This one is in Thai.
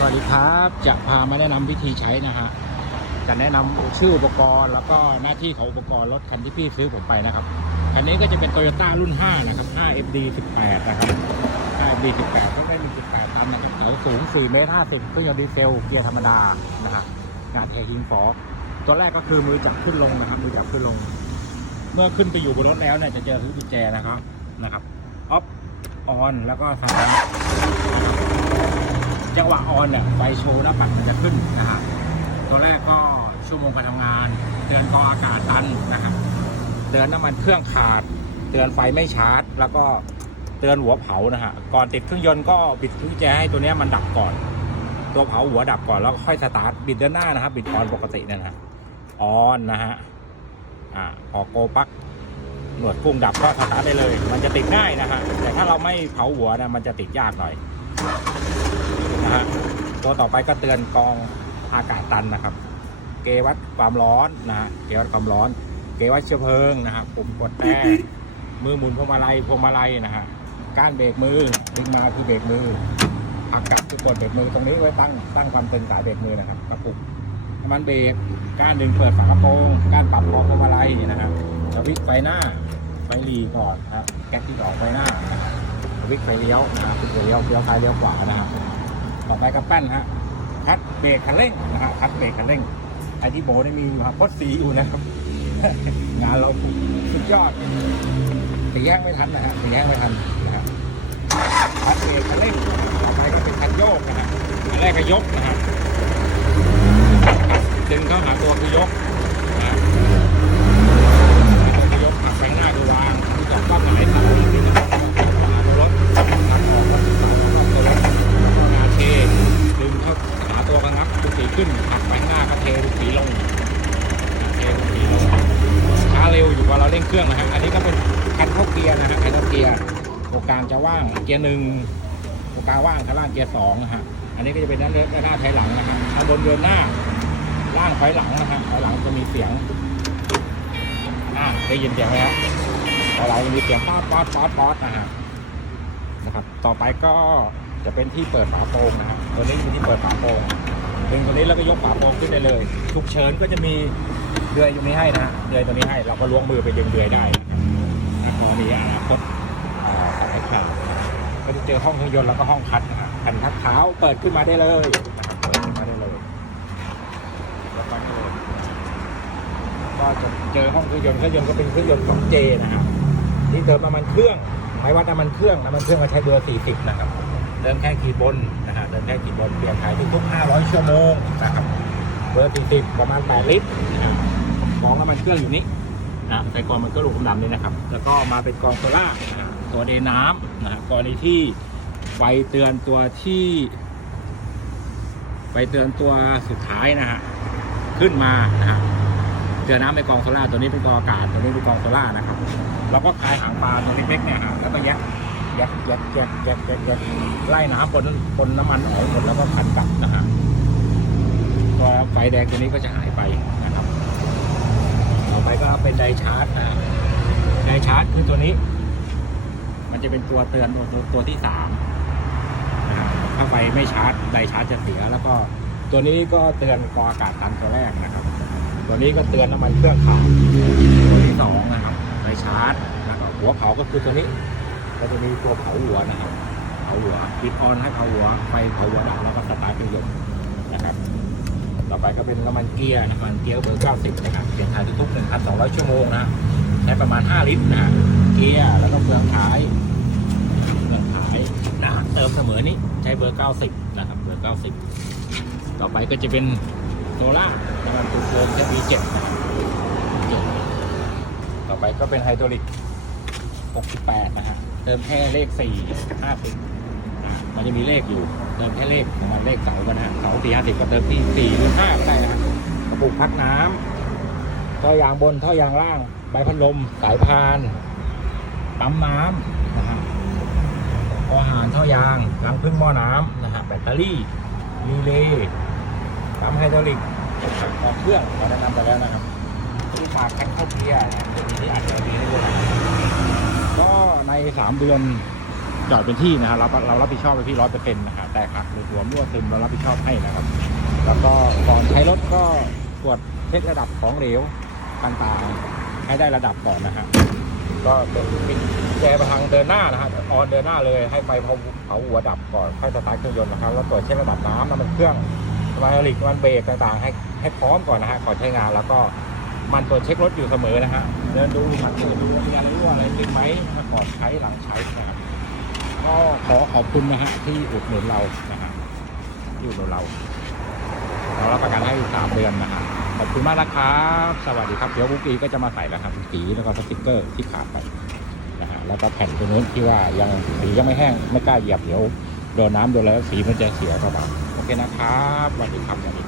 สวัสดีครับจะพามาแนะนำวิธีใช้นะฮะจะแนะนำชื่ออุปกรณ์ แล้วก็หน้าที่ของอุปกรณ์รถคันที่พี่ซื้อผมไปนะครับคันนี้ก็จะเป็น Toyota รุ่น 5 นะครับ 5FD 18 นะครับ 5FD 18ก็ได้1.8ตันนะครับเขาสูง 4 เมตร 50เครื่องยนต์ดีเซลเกียร์ธรรมดานะครับงานเทฮิงฟอร์ตัวแรกก็คือมือจับขึ้นลงนะครับมือจับขึ้นลง เมื่อขึ้นไปอยู่บนรถแล้วเนี่ยจะเจอทุกกุญแจนะครับนะครับออฟออนแล้วก็สตาร์ท จังหวะออนเนี่ยไฟโชว์หน้าปัดมันจะขึ้นนะฮะตัวแรกก็ชั่วโมงการทำงาน เตือนกออากาศตันนะครับเตือนน้ำมันเครื่องขาด เตือนไฟไม่ชาร์จ แล้วก็เตือนหัวเผานะฮะก่อนติดเครื่องยนต์ก็บิดกุญแจให้ตัวนี้มันดับก่อน ตัวเผาหัวดับก่อนแล้วค่อยสตาร์ทบิดเดินหน้านะครับบิดออนปกติเนี่ยนะฮะออนนะฮะอ่าพอโกปักหนวดกุ้งดับก็สตาร์ทได้เลย มันจะติดง่ายนะฮะแต่ถ้าเราไม่เผาหัวนะมันจะติดยากหน่อย นะฮะตัวต่อไปก็เตือนกองอากาศตันนะครับ เกวัดความร้อนนะฮะเกวัดความร้อน เกวัดเชื้อเพลิงนะครับปุ่มกดแต่มือหมุนพวงมาลัยพวงมาลัยนะฮะก้านเบรกมือดึงมาคือเบรกมือหักกลับคือกดเบรกมือตรงนี้ไว้ตั้งตั้งความตึงสายเบรกมือนะครับกระปุกน้ำมันเบรกก้านดึงเปิดฝากระโปรงก้านปรับพวงมาลัยนะครับสวิตช์ไฟหน้าไฟหลีก่อนนะครับแก๊สที่ออกไฟหน้าสวิตช์ไฟเลี้ยวนะครับเลี้ยวเลี้ยวซ้ายเลี้ยวขวานะครับ ต่อไปกับแป้นฮะคัดเบรกคันเร่งนะครับคัดเบรกคันเร่งไอที่โบได้มีอยู่ครับพดสีอยู่นะครับ งานเราสุดยอดตีแย่งไม่ทันนะฮะตีแย่งไม่ทันนะครับคัดเบรกคันเร่งต่อไปก็เป็นคันโยกนะฮะอันแรกก็ยกนะครับงเข้าหาตัวคือยกนะฮะตัวคือยกหักไปข้างหน้าคือวางจับต้องอะไรตัดดึงเข้าหาตัวรถตัดออกแล้วตัดออกตัวรถ นาเทดึงเข้าหาตัวกระงับทุกสีขึ้นหักไปข้างหน้าก็เททุกสีลงเททุกสีลงช้าเร็วอยู่กว่าเราเร่งเครื่องนะฮะอันนี้ก็เป็นคันเข้าเกียร์นะฮะคัน เกียร์ตัวกลางจะว่างเกียร์หนึ่งตัวกลางว่างข้างล่างเกียร์สองนะฮะอันนี้ก็จะเป็นด้านหน้าถอยหลังนะครับข้าบนเดินหน้าล่างถอยหลังนะครับถอยหลังจะมีเสียงอ่าได้ยินเสียงไหมครับถอยหลังจะมีเสียงป๊อดป๊อดป๊อดป๊อดนะฮะนะครับ ต่อไปก็จะเป็นที่เปิดฝาโปรงนะครับตัวนี้คือที่เปิดฝาโปรงดึงตัวนี้แล้วก็ยกฝาโปรงขึ้นได้เลยฉุกเฉินก็จะมีเดือยตรงนี้ให้นะฮะเดือยตัวนี้ให้เราก็ล้วงมือไปดึงเดือยได้นะพอมีอนาคตาขับก็จะเจอห้องเครื่องยนต์แล้วก็ห้องคัดนะครับคันคัดเท้าเปิดขึ้นมาได้เลยนะครับเปิดขึ้นมาได้เลยแล้วก็ก็จะเจอห้องเครื่องยนต์เครื่องยนต์ก็เป็นเครื่องยนต์ของเจนะครับที่เติมน้ำมันเครื่องหมายวัดน้ำมันเครื่องน้ำมันเครื่องเราใช้เบอร์40นะครับเติมแค่ขีดบนนะฮะเติมแค่ขีดบนเปลี่ยนถ่ายทุกๆ500ชั่วโมงนะครับเบอร์40ประมาณ8ลิตรนะครับกองน้ำมันเครื่องอยู่นี้นะใส่กองมันก็ลูกดำๆนี่นะครับ แล้วก็มาเป็นกองโซล่านะ ตัวเดน้ำนะฮะกรณีที่ไฟเตือนตัวที่ ไฟเตือนตัวสุดท้ายนะฮะขึ้นมานะฮะเจอน้ำในกองโซล่าตัวนี้เป็นกองอากาศตัวนี้เป็นกองโซล่านะครับเราก็คลายหางปลาตัวเล็กๆเนี่ยฮะแล้วก็ยัดยัดยัดยัดยัดยัดยัดไล่น้ำปนปนน้ำมันออกหมดแล้วก็พันกลับนะฮะตัวไฟแดงตัวนี้ก็จะหายไปนะครับ ต่อไปก็เป็นไดชาร์จนะไดชาร์จคือตัวนี้ มันจะเป็นตัวเตือนตัวตัวที่สามถ้าไฟไม่ชาร์จไดชาร์จจะเสีย แล้วก็ตัวนี้ก็เตือนกออากาศตันตัวแรกนะครับ ตัวนี้ก็เตือนน้ำมันเครื่องขาดตัวที่สองนะครับไฟชาร์จนะครับหัวเผาก็คือตัวนี้ ก็จะมีตัวเผาหัวนะครับเผาหัวปิดออนให้เผาหัวไฟเผาหัวดับแล้วก็สตาร์ทเครื่องยนต์นะครับต่อไปก็เป็นน้ำมันเกียร์น้ำมันเกียร์เบอร์ 90 นะครับเปลี่ยนถ่ายทุกๆ1,200 ชั่วโมงนะ ใช้ประมาณ 5 ลิตรนะเกียร์แล้วก็เฟืองท้ายเฟืองท้ายนะเติมเสมอนี้ใช้เบอร์ 90 นะครับเบอร์ 90 ต่อไปก็จะเป็นโซล่าน้ำมันตูโฟมจะมีเจ็ดนะครับเจ็ดต่อไปก็เป็นไฮดรอลิก 68 นะฮะเติมแค่เลข 4 50มันจะมีเลขอยู่เติมแค่เลขของมันเลขเสากันนะฮะเสา4 50ก็เติมที่4หรือ5ได้นะฮะกระปุกพักน้ำท่อยางบนท่อยางล่าง ใบพัดลม สายพานปั๊มน้ำนะฮะอาหารท่อยางรังพึ่งหม้อน้ำนะฮะแบตเตอรี่รีเลย์ปั๊มไฮดรอลิกออกเครื่องเราแนะนำไปแล้วนะครับที่ฝากคันเข้าเกียร์ตัวนี้ที่อัดเราดีด้วยก็ในสามเดือนจอดเป็นที่นะฮะเราเรารับผิดชอบไปที่ร้อยเปอร์เซ็นต์นะฮะแต่หักหรือหัวมั่วซึมเรารับผิดชอบให้นะครับ แล้วก็ก่อนใช้รถก็ตรวจเช็คระดับของเหลวต่างๆ ให้ได้ระดับก่อนนะฮะก็เป็นปิดแจไปทางเดินหน้านะฮะออนเดินหน้าเลยให้ไฟเผาหัวดับก่อนค่อยสตาร์ทเครื่องยนต์นะครับแล้วตรวจเช็คระดับน้ำน้ำมันเครื่องไวโอลิกมันเบรกต่างๆ ให้ให้พร้อมก่อนนะฮะก่อนใช้งานแล้วก็มันตรวจเช็ครถอยู่เสมอนะฮะเดินดูมันเดินดูมีอะไรรั่วอะไรติดไหมก่อนใช้หลังใช้นะครับก็ขอขอบคุณนะฮะที่อุดหนุนเรานะฮะที่อุดหนุนเราเรารับประกันให้สามเดือนนะฮะ ขอบคุณมากนะครับ สวัสดีครับ เดี๋ยวบุ๊กอีก็จะมาใส่แล้วครับสีแล้วก็สติ๊กเกอร์ที่ขาดไปนะฮะแล้วก็แผ่นตัวนู้นที่ว่ายังสียังไม่แห้งไม่กล้าเหยียบเดี๋ยวโดนน้ำโดนแล้วสีมันจะเสียกระบะโอเคนะครับสวัสดีครับสวัสดี